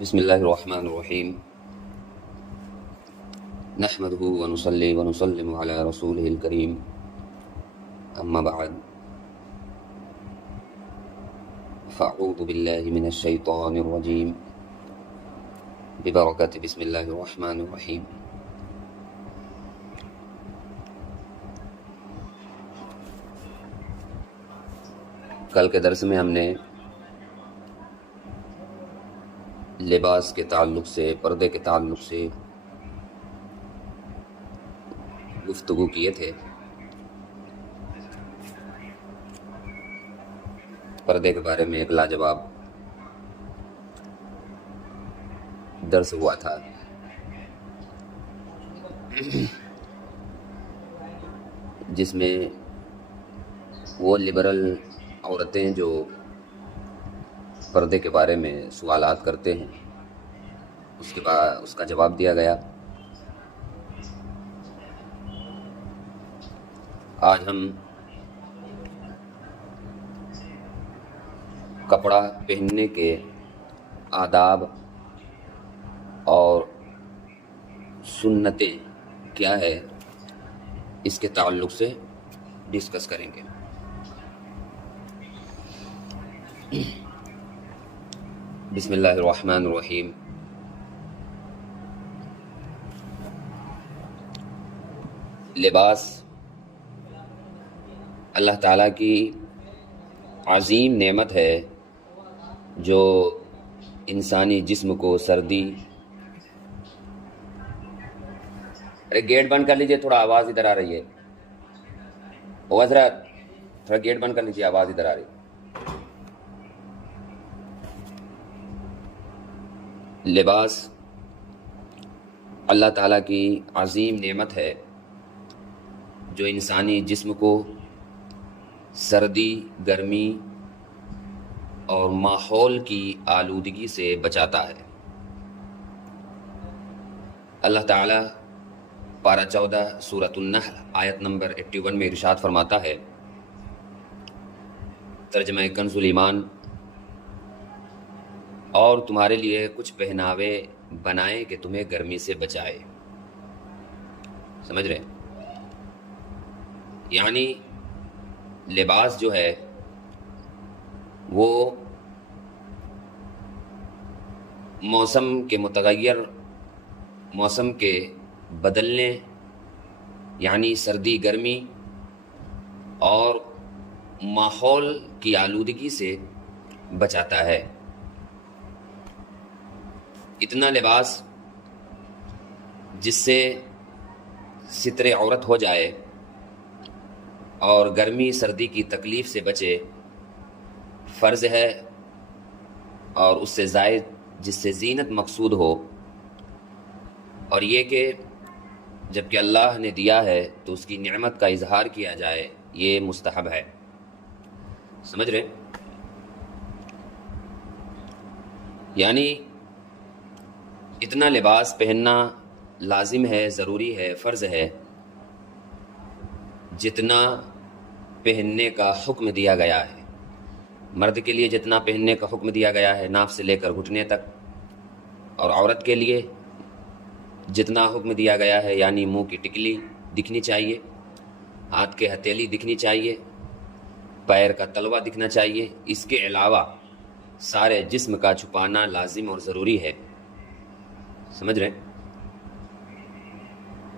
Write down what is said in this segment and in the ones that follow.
بسم اللہ الرحمن الرحیم نحمده ونصلی ونسلم علی رسولہ الکریم اما بعد فاعوذ باللہ من الشیطان الرجیم ببرکۃ بسم اللہ الرحمن الرحیم۔ کل کے درس میں ہم نے لباس کے تعلق سے، پردے کے تعلق سے گفتگو کیے تھے۔ پردے کے بارے میں ایک لاجواب درس ہوا تھا۔ جس میں وہ لبرل عورتیں جو پردے کے بارے میں سوالات کرتے ہیں، اس کے بعد اس کا جواب دیا گیا۔ آج ہم کپڑا پہننے کے آداب اور سنتیں کیا ہے، اس کے تعلق سے ڈسکس کریں گے۔ بسم اللہ الرحمن الرحیم۔ لباس اللہ تعالیٰ کی عظیم نعمت ہے جو انسانی جسم کو سردی، گیٹ بند کر لیجئے، تھوڑا آواز ادھر آ رہی ہے۔ او حضرت تھوڑا گیٹ بند کر لیجئے، آواز ادھر آ رہی ہے۔ لباس اللہ تعالیٰ کی عظیم نعمت ہے جو انسانی جسم کو سردی، گرمی اور ماحول کی آلودگی سے بچاتا ہے۔ اللہ تعالیٰ پارہ 14 سورۃ النحل آیت نمبر 81 میں ارشاد فرماتا ہے، ترجمہ کنز الایمان، اور تمہارے لیے کچھ پہناوے بنائے کہ تمہیں گرمی سے بچائے۔ سمجھ رہے ہیں؟ یعنی لباس جو ہے وہ موسم کے متغیر، موسم کے بدلنے، یعنی سردی، گرمی اور ماحول کی آلودگی سے بچاتا ہے۔ اتنا لباس جس سے ستر عورت ہو جائے اور گرمی سردی کی تکلیف سے بچے، فرض ہے، اور اس سے زائد جس سے زینت مقصود ہو، اور یہ کہ جب کہ اللہ نے دیا ہے تو اس کی نعمت کا اظہار کیا جائے، یہ مستحب ہے۔ سمجھ رہے؟ یعنی اتنا لباس پہننا لازم ہے، ضروری ہے، فرض ہے، جتنا پہننے کا حکم دیا گیا ہے۔ مرد کے لیے جتنا پہننے کا حکم دیا گیا ہے ناف سے لے کر گھٹنے تک، اور عورت کے لیے جتنا حکم دیا گیا ہے، یعنی منہ کی ٹکلی دکھنی چاہیے، ہاتھ کے ہتھیلی دکھنی چاہیے، پیر کا تلوا دکھنا چاہیے، اس کے علاوہ سارے جسم کا چھپانا لازم اور ضروری ہے۔ سمجھ رہے ہیں؟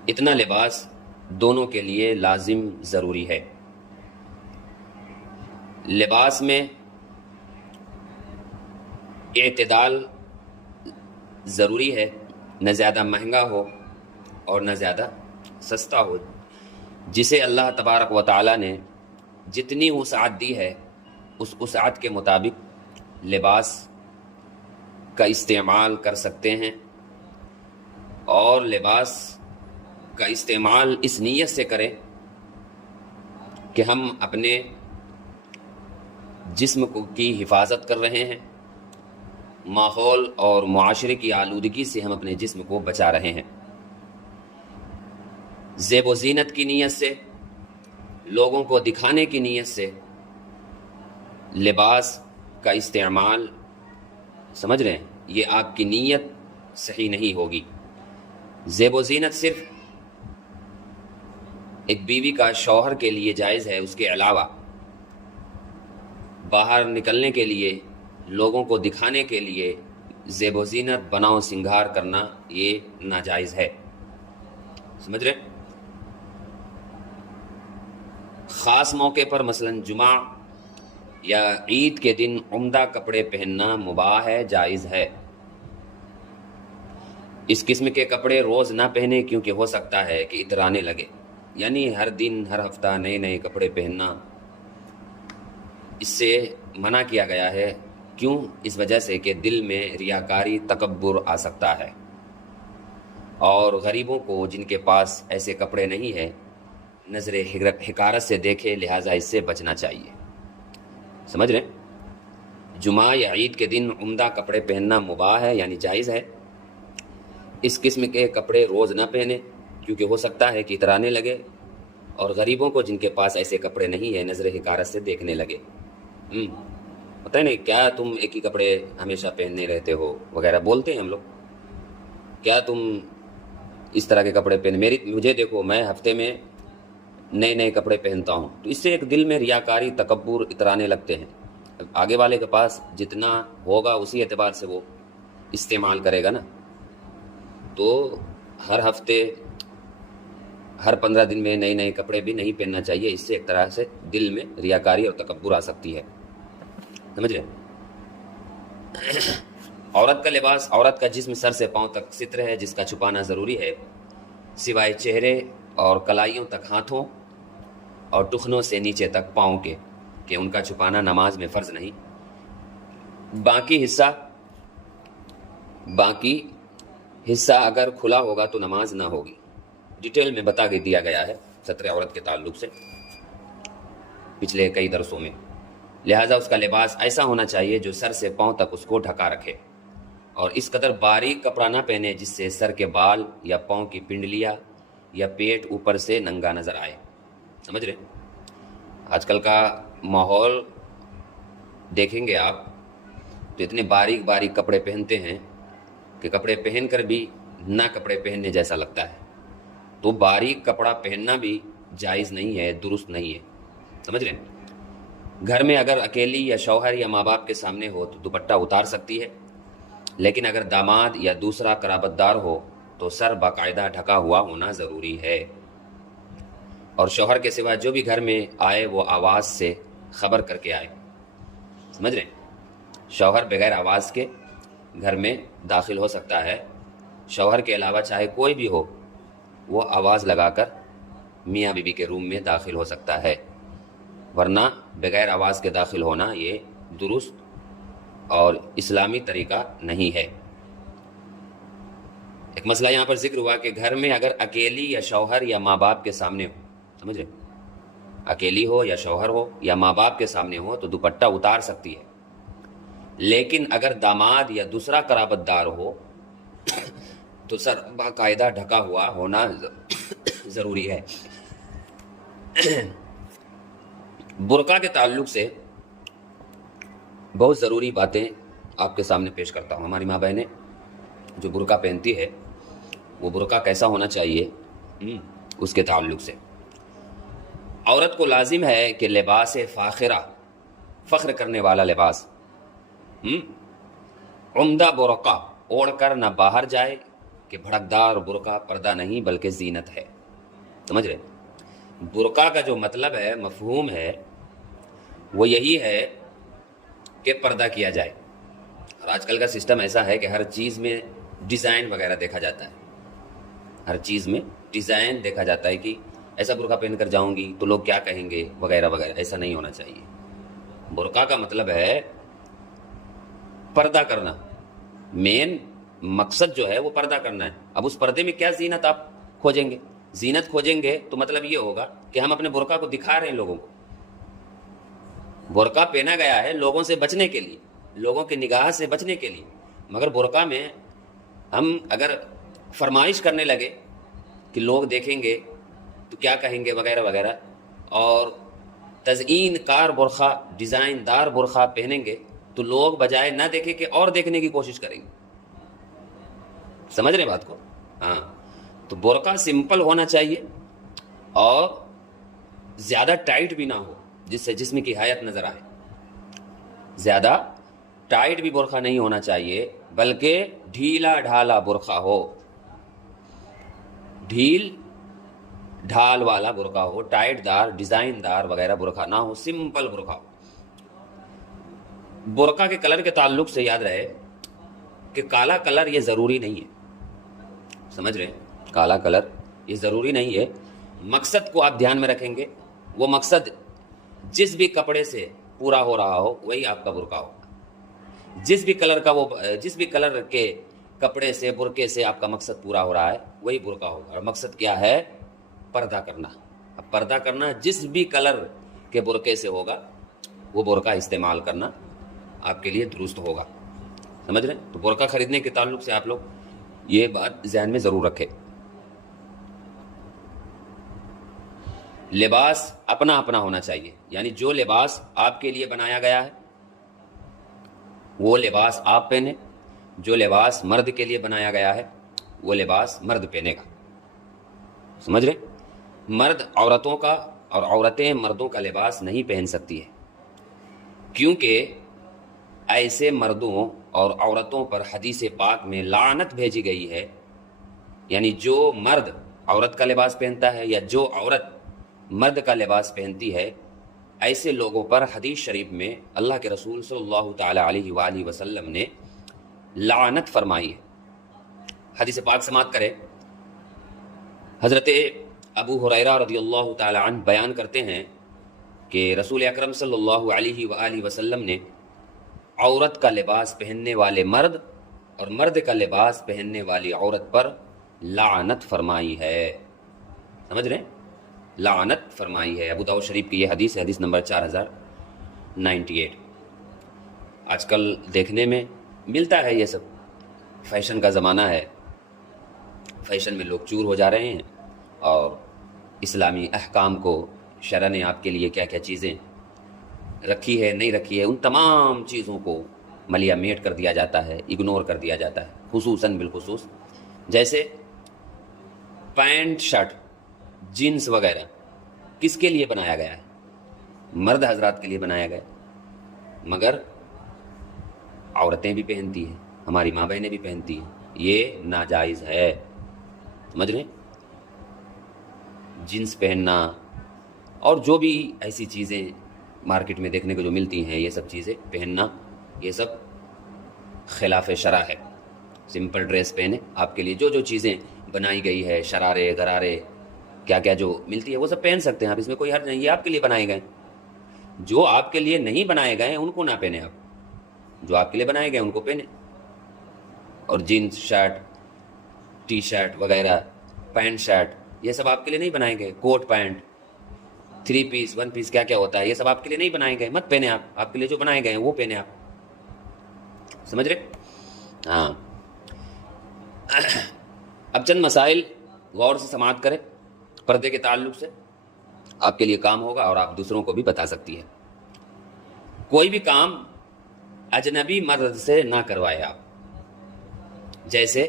اتنا لباس دونوں کے لیے لازم ضروری ہے۔ لباس میں اعتدال ضروری ہے، نہ زیادہ مہنگا ہو اور نہ زیادہ سستا ہو۔ جسے اللہ تبارک و تعالی نے جتنی وسعت دی ہے، اس وسعت کے مطابق لباس کا استعمال کر سکتے ہیں، اور لباس کا استعمال اس نیت سے کریں کہ ہم اپنے جسم کی حفاظت کر رہے ہیں، ماحول اور معاشرے کی آلودگی سے ہم اپنے جسم کو بچا رہے ہیں۔ زیب و زینت کی نیت سے، لوگوں کو دکھانے کی نیت سے لباس کا استعمال، سمجھ رہے ہیں، یہ آپ کی نیت صحیح نہیں ہوگی۔ زیب و زینت صرف ایک بیوی کا شوہر کے لیے جائز ہے، اس کے علاوہ باہر نکلنے کے لیے، لوگوں کو دکھانے کے لیے زیب و زینت بناؤ سنگھار کرنا یہ ناجائز ہے۔ سمجھ رہے؟ خاص موقع پر مثلا جمعہ یا عید کے دن عمدہ کپڑے پہننا مباح ہے، جائز ہے۔ اس قسم کے کپڑے روز نہ پہنے، کیونکہ ہو سکتا ہے کہ اترانے لگے، یعنی ہر دن ہر ہفتہ نئے نئے کپڑے پہننا اس سے منع کیا گیا ہے۔ کیوں؟ اس وجہ سے کہ دل میں ریاکاری، تکبر آ سکتا ہے، اور غریبوں کو جن کے پاس ایسے کپڑے نہیں ہیں نظر حقارت سے دیکھے، لہٰذا اس سے بچنا چاہیے۔ سمجھ رہے؟ جمعہ یا عید کے دن عمدہ کپڑے پہننا مباح ہے، یعنی جائز ہے۔ اس قسم کے کپڑے روز نہ پہنے، کیونکہ ہو سکتا ہے کہ اترانے لگے، اور غریبوں کو جن کے پاس ایسے کپڑے نہیں ہیں نظر حقارت سے دیکھنے لگے۔ پتہ نہیں کیا تم ایک ہی کپڑے ہمیشہ پہننے رہتے ہو وغیرہ بولتے ہیں ہم لوگ، کیا تم اس طرح کے کپڑے پہنے، مجھے دیکھو میں ہفتے میں نئے نئے کپڑے پہنتا ہوں، تو اس سے ایک دل میں ریاکاری، تکبر اترانے لگتے ہیں۔ آگے والے کے پاس جتنا ہوگا اسی اعتبار سے وہ استعمال کرے گا نا، تو ہر ہفتے ہر 15 دن میں نئے نئے کپڑے بھی نہیں پہننا چاہیے، اس سے ایک طرح سے دل میں ریاکاری اور تکبر آ سکتی ہے۔ سمجھ رہے؟ عورت کا لباس، عورت کا جسم سر سے پاؤں تک ستر ہے، جس کا چھپانا ضروری ہے، سوائے چہرے اور کلائیوں تک ہاتھوں اور ٹخنوں سے نیچے تک پاؤں کے، کہ ان کا چھپانا نماز میں فرض نہیں۔ باقی حصہ اگر کھلا ہوگا تو نماز نہ ہوگی۔ ڈیٹیل میں بتا کے دیا گیا ہے ستر عورت کے تعلق سے پچھلے کئی درسوں میں، لہٰذا اس کا لباس ایسا ہونا چاہیے جو سر سے پاؤں تک اس کو ڈھکا رکھے، اور اس قدر باریک کپڑا نہ پہنے جس سے سر کے بال یا پاؤں کی پنڈلیاں یا پیٹ اوپر سے ننگا نظر آئے۔ سمجھ رہے؟ آج کل کا ماحول دیکھیں گے آپ تو اتنے باریک باریک کپڑے پہنتے ہیں کہ کپڑے پہن کر بھی نہ کپڑے پہننے جیسا لگتا ہے۔ تو باریک کپڑا پہننا بھی جائز نہیں ہے، درست نہیں ہے۔ سمجھ رہے ہیں؟ گھر میں اگر اکیلی یا شوہر یا ماں باپ کے سامنے ہو تو دوپٹہ اتار سکتی ہے، لیکن اگر داماد یا دوسرا قرابت دار ہو تو سر باقاعدہ ڈھکا ہوا ہونا ضروری ہے، اور شوہر کے سوا جو بھی گھر میں آئے وہ آواز سے خبر کر کے آئے۔ سمجھ رہے ہیں؟ شوہر بغیر آواز کے گھر میں داخل ہو سکتا ہے، شوہر کے علاوہ چاہے کوئی بھی ہو وہ آواز لگا کر میاں بیوی کے روم میں داخل ہو سکتا ہے، ورنہ بغیر آواز کے داخل ہونا یہ درست اور اسلامی طریقہ نہیں ہے۔ ایک مسئلہ یہاں پر ذکر ہوا کہ گھر میں اگر اکیلی یا شوہر یا ماں باپ کے سامنے ہو، سمجھ رہے؟ اکیلی ہو یا شوہر ہو یا ماں باپ کے سامنے ہو تو دوپٹہ اتار سکتی ہے، لیکن اگر داماد یا دوسرا قرابت دار ہو تو سر باقاعدہ ڈھکا ہوا ہونا ضروری ہے۔ برقع کے تعلق سے بہت ضروری باتیں آپ کے سامنے پیش کرتا ہوں۔ ہماری ماں بہنیں جو برقع پہنتی ہے وہ برقع کیسا ہونا چاہیے اس کے تعلق سے، عورت کو لازم ہے کہ لباس فاخرہ، فخر کرنے والا لباس، عمدہ برقع اوڑھ کر نہ باہر جائے، کہ بھڑکدار برقع پردہ نہیں بلکہ زینت ہے۔ سمجھ رہے؟ برقع کا جو مطلب ہے، مفہوم ہے، وہ یہی ہے کہ پردہ کیا جائے، اور آج کل کا سسٹم ایسا ہے کہ ہر چیز میں ڈیزائن وغیرہ دیکھا جاتا ہے، ہر چیز میں ڈیزائن دیکھا جاتا ہے کہ ایسا برقع پہن کر جاؤں گی تو لوگ کیا کہیں گے وغیرہ وغیرہ۔ ایسا نہیں ہونا چاہیے۔ برقع کا مطلب ہے پردہ کرنا، مین مقصد جو ہے وہ پردہ کرنا ہے۔ اب اس پردے میں کیا زینت آپ کھوجیں گے؟ زینت کھوجیں گے تو مطلب یہ ہوگا کہ ہم اپنے برقع کو دکھا رہے ہیں لوگوں کو۔ برقع پہنا گیا ہے لوگوں سے بچنے کے لیے، لوگوں کی نگاہ سے بچنے کے لیے، مگر برقع میں ہم اگر فرمائش کرنے لگے کہ لوگ دیکھیں گے تو کیا کہیں گے وغیرہ وغیرہ، اور تزئین کار برقع، ڈیزائن دار برقع پہنیں گے تو لوگ بجائے نہ دیکھیں کہ اور دیکھنے کی کوشش کریں گے۔ سمجھ رہے بات کو؟ ہاں، تو برقع سمپل ہونا چاہیے اور زیادہ ٹائٹ بھی نہ ہو جس سے جسم کی حیت نظر آئے. زیادہ ٹائٹ بھی برقع نہیں ہونا چاہیے بلکہ ڈھیلا ڈھالا برقع ہو، ڈھیل ڈھال والا برقع ہو، ٹائٹ دار ڈیزائن دار وغیرہ برقع نہ ہو، سمپل برقع ہو. برقع کے کلر کے تعلق سے یاد رہے کہ کالا کلر یہ ضروری نہیں ہے. سمجھ رہے ہیں؟ کالا کلر یہ ضروری نہیں ہے. مقصد کو آپ دھیان میں رکھیں گے، وہ مقصد جس بھی کپڑے سے پورا ہو رہا ہو وہی آپ کا برقع ہو. جس بھی کلر کے کپڑے سے برقعے سے آپ کا مقصد پورا ہو رہا ہے وہی برقع ہوگا. اور مقصد کیا ہے؟ پردہ کرنا. اب پردہ کرنا جس بھی کلر کے برقعے سے ہوگا وہ برقع استعمال کرنا آپ کے لیے درست ہوگا. سمجھ رہے ہیں؟ تو برقع خریدنے کے تعلق سے آپ لوگ یہ بات ذہن میں ضرور رکھیں. لباس اپنا اپنا ہونا چاہیے، یعنی جو لباس آپ کے لیے بنایا گیا ہے وہ لباس آپ پہنیں، جو لباس مرد کے لیے بنایا گیا ہے وہ لباس مرد پہنے گا. سمجھ رہے؟ مرد عورتوں کا اور عورتیں مردوں کا لباس نہیں پہن سکتی ہے، کیونکہ ایسے مردوں اور عورتوں پر حدیث پاک میں لعنت بھیجی گئی ہے. یعنی جو مرد عورت کا لباس پہنتا ہے یا جو عورت مرد کا لباس پہنتی ہے، ایسے لوگوں پر حدیث شریف میں اللہ کے رسول صلی اللہ تعالی علیہ وآلہ وسلم نے لعنت فرمائی ہے. حدیث پاک سماعت کرے. حضرت ابو ہریرہ رضی اللہ تعالی عنہ بیان کرتے ہیں کہ رسول اکرم صلی اللہ علیہ وآلہ وسلم نے عورت کا لباس پہننے والے مرد اور مرد کا لباس پہننے والی عورت پر لعنت فرمائی ہے. سمجھ رہے ہیں؟ لعنت فرمائی ہے. ابو داؤد شریف کی یہ حدیث ہے، حدیث نمبر 4098. آج کل دیکھنے میں ملتا ہے یہ سب. فیشن کا زمانہ ہے، فیشن میں لوگ چور ہو جا رہے ہیں اور اسلامی احکام کو شرع نے آپ کے لیے کیا کیا چیزیں رکھی ہے نہیں رکھی ہے ان تمام چیزوں کو ملیا میٹ کر دیا جاتا ہے، اگنور کر دیا جاتا ہے. خصوصاً بالخصوص جیسے پینٹ شرٹ جینس وغیرہ کس کے لیے بنایا گیا ہے؟ مرد حضرات کے لیے بنایا گیا، مگر عورتیں بھی پہنتی ہیں، ہماری ماں بہنیں بھی پہنتی ہیں. یہ ناجائز ہے. سمجھ رہے ہیں؟ جینس پہننا اور جو بھی ایسی چیزیں مارکیٹ میں دیکھنے کو جو ملتی ہیں یہ سب چیزیں پہننا، یہ سب خلاف شرع ہے. سمپل ڈریس پہنے. آپ کے لیے جو جو چیزیں بنائی گئی ہے، شرارے غرارے کیا کیا جو ملتی ہے وہ سب پہن سکتے ہیں آپ، اس میں کوئی حرج نہیں. یہ آپ کے لیے بنائے گئے. جو آپ کے لیے نہیں بنائے گئے ان کو نہ پہنے. آپ جو آپ کے لیے بنائے گئے ان کو پہنے. اور جینس شرٹ ٹی شرٹ وغیرہ پینٹ شرٹ یہ سب آپ کے لیے نہیں بنائے گئے. کوٹ پینٹ 3 پیس 1 پیس کیا کیا ہوتا ہے یہ سب آپ کے لیے نہیں بنائے گئے. مت پہنے آپ. آپ کے لیے جو بنائے گئے ہیں وہ پہنے آپ. سمجھ رہے؟ ہاں. اب چند مسائل غور سے سماعت کریں پردے کے تعلق سے، آپ کے لیے کام ہوگا اور آپ دوسروں کو بھی بتا سکتی ہے. کوئی بھی کام اجنبی مرد سے نہ کروائے آپ، جیسے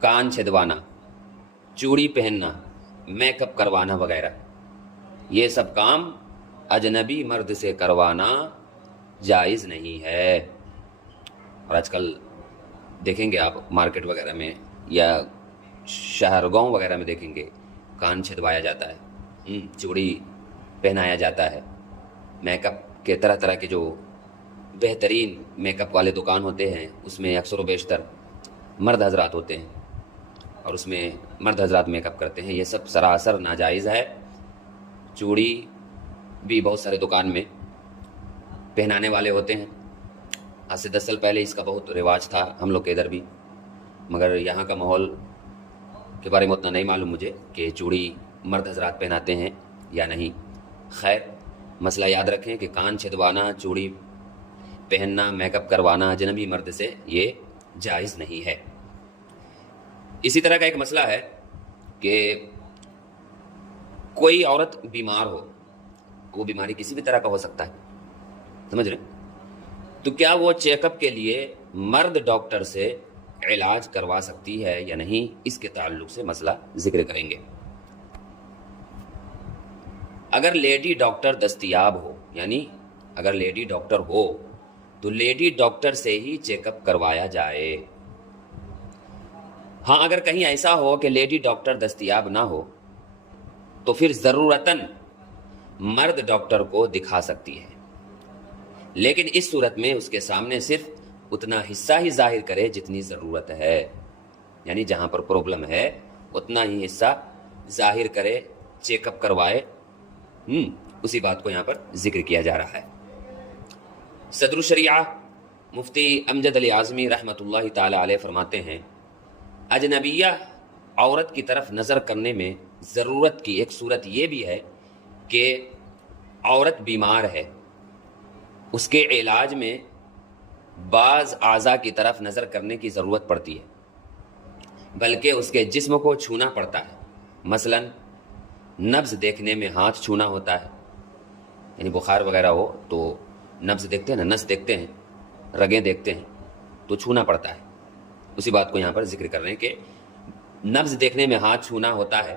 کان چھدوانا، چوڑی پہننا، میک اپ کروانا وغیرہ. یہ سب کام اجنبی مرد سے کروانا جائز نہیں ہے. اور آج کل دیکھیں گے آپ مارکیٹ وغیرہ میں یا شہر گاؤں وغیرہ میں دیکھیں گے کان چھدوایا جاتا ہے، چوڑی پہنایا جاتا ہے. میک اپ کے طرح طرح کے جو بہترین میک اپ والے دکان ہوتے ہیں اس میں اکثر و بیشتر مرد حضرات ہوتے ہیں اور اس میں مرد حضرات میک اپ کرتے ہیں. یہ سب سراسر ناجائز ہے. چوڑی بھی بہت سارے دکان میں پہنانے والے ہوتے ہیں. آج سے 10 سال پہلے اس کا بہت رواج تھا ہم لوگ کے ادھر بھی، مگر یہاں کا ماحول کے بارے میں اتنا نہیں معلوم مجھے کہ چوڑی مرد حضرات پہناتے ہیں یا نہیں. خیر، مسئلہ یاد رکھیں کہ کان چھدوانا، چوڑی پہننا، میک اپ کروانا اجنبی مرد سے یہ جائز نہیں ہے. اسی طرح کا ایک مسئلہ ہے کہ کوئی عورت بیمار ہو، وہ بیماری کسی بھی طرح کا ہو سکتا ہے. سمجھ رہے؟ تو کیا وہ چیک اپ کے لیے مرد ڈاکٹر سے علاج کروا سکتی ہے یا نہیں، اس کے تعلق سے مسئلہ ذکر کریں گے۔ اگر لیڈی ڈاکٹر دستیاب ہو، یعنی اگر لیڈی ڈاکٹر ہو تو لیڈی ڈاکٹر سے ہی چیک اپ کروایا جائے۔ ہاں اگر کہیں ایسا ہو کہ لیڈی ڈاکٹر دستیاب نہ ہو تو پھر ضرورتاً مرد ڈاکٹر کو دکھا سکتی ہے، لیکن اس صورت میں اس کے سامنے صرف اتنا حصہ ہی ظاہر کرے جتنی ضرورت ہے، یعنی جہاں پر پرابلم ہے اتنا ہی حصہ ظاہر کرے، چیک اپ کروائے۔ اسی بات کو یہاں پر ذکر کیا جا رہا ہے۔ صدر الشریعہ مفتی امجد علی اعظمی رحمۃ اللہ تعالی علیہ فرماتے ہیں، اجنبیہ عورت کی طرف نظر کرنے میں ضرورت کی ایک صورت یہ بھی ہے کہ عورت بیمار ہے، اس کے علاج میں بعض اعضاء کی طرف نظر کرنے کی ضرورت پڑتی ہے، بلکہ اس کے جسم کو چھونا پڑتا ہے۔ مثلا نبض دیکھنے میں ہاتھ چھونا ہوتا ہے، یعنی بخار وغیرہ ہو تو نبض دیکھتے ہیں نا، نس دیکھتے ہیں، رگیں دیکھتے ہیں تو چھونا پڑتا ہے۔ اسی بات کو یہاں پر ذکر کر رہے ہیں کہ نبض دیکھنے میں ہاتھ چھونا ہوتا ہے،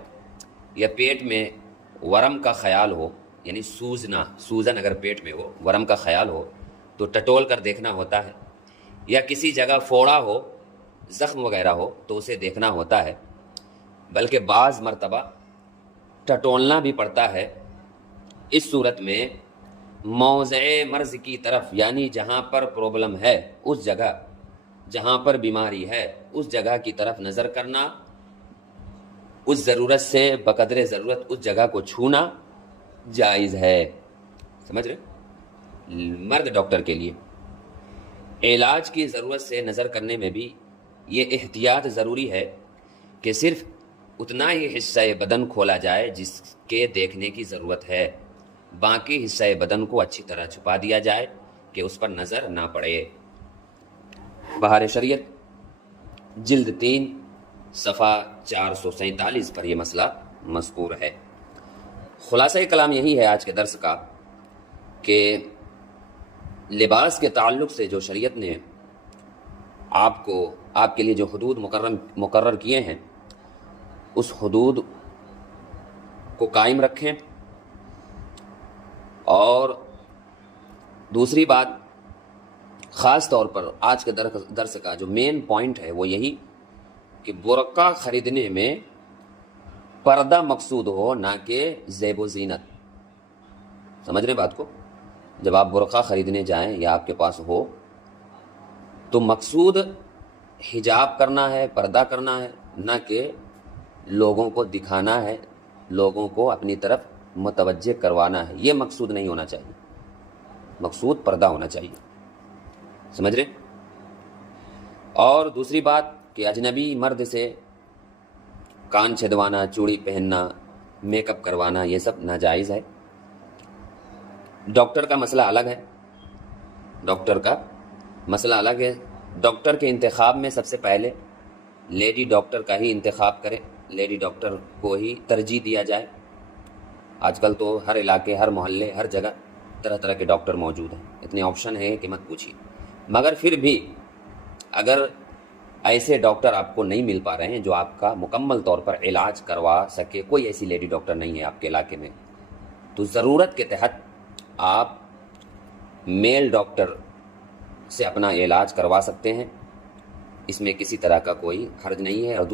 یا پیٹ میں ورم کا خیال ہو، یعنی سوزن اگر پیٹ میں ہو، ورم کا خیال ہو تو ٹٹول کر دیکھنا ہوتا ہے، یا کسی جگہ پھوڑا ہو، زخم وغیرہ ہو تو اسے دیکھنا ہوتا ہے، بلکہ بعض مرتبہ ٹٹولنا بھی پڑتا ہے۔ اس صورت میں موضع مرض کی طرف، یعنی جہاں پر پرابلم ہے، اس جگہ جہاں پر بیماری ہے اس جگہ کی طرف نظر کرنا، اس ضرورت سے بقدر ضرورت اس جگہ کو چھونا جائز ہے۔ سمجھ رہے؟ مرد ڈاکٹر کے لیے علاج کی ضرورت سے نظر کرنے میں بھی یہ احتیاط ضروری ہے کہ صرف اتنا ہی حصہ بدن کھولا جائے جس کے دیکھنے کی ضرورت ہے، باقی حصہ بدن کو اچھی طرح چھپا دیا جائے کہ اس پر نظر نہ پڑے۔ بہار شریعت جلد 3 صفحہ 447 پر یہ مسئلہ مذکور ہے۔ خلاصہ کلام یہی ہے آج کے درس کا کہ لباس کے تعلق سے جو شریعت نے آپ کے لیے جو حدود مقرر کیے ہیں، اس حدود کو قائم رکھیں، اور دوسری بات خاص طور پر آج کے درس کا جو مین پوائنٹ ہے وہ یہی کہ برقع خریدنے میں پردہ مقصود ہو، نہ کہ زیب و زینت۔ سمجھ رہے بات کو؟ جب آپ برقع خریدنے جائیں یا آپ کے پاس ہو تو مقصود حجاب کرنا ہے، پردہ کرنا ہے، نہ کہ لوگوں کو دکھانا ہے، لوگوں کو اپنی طرف متوجہ کروانا ہے۔ یہ مقصود نہیں ہونا چاہیے، مقصود پردہ ہونا چاہیے۔ سمجھ رہے؟ اور دوسری بات کہ اجنبی مرد سے کان چھدوانا، چوڑی پہننا، میک اپ کروانا، یہ سب ناجائز ہے۔ ڈاکٹر کا مسئلہ الگ ہے، ڈاکٹر کا مسئلہ الگ ہے۔ ڈاکٹر کے انتخاب میں سب سے پہلے لیڈی ڈاکٹر کا ہی انتخاب کرے، لیڈی ڈاکٹر کو ہی ترجیح دیا جائے۔ آج کل تو ہر علاقے، ہر محلے، ہر جگہ طرح طرح کے ڈاکٹر موجود ہیں، اتنے آپشن ہیں کہ مت پوچھیے۔ مگر پھر بھی اگر ایسے ڈاکٹر آپ کو نہیں مل پا رہے ہیں جو آپ کا مکمل طور پر علاج کروا سکے، کوئی ایسی لیڈی ڈاکٹر نہیں ہے آپ کے علاقے میں، تو ضرورت کے تحت آپ میل ڈاکٹر سے اپنا علاج کروا سکتے ہیں، اس میں کسی طرح کا کوئی حرج نہیں ہے۔ اور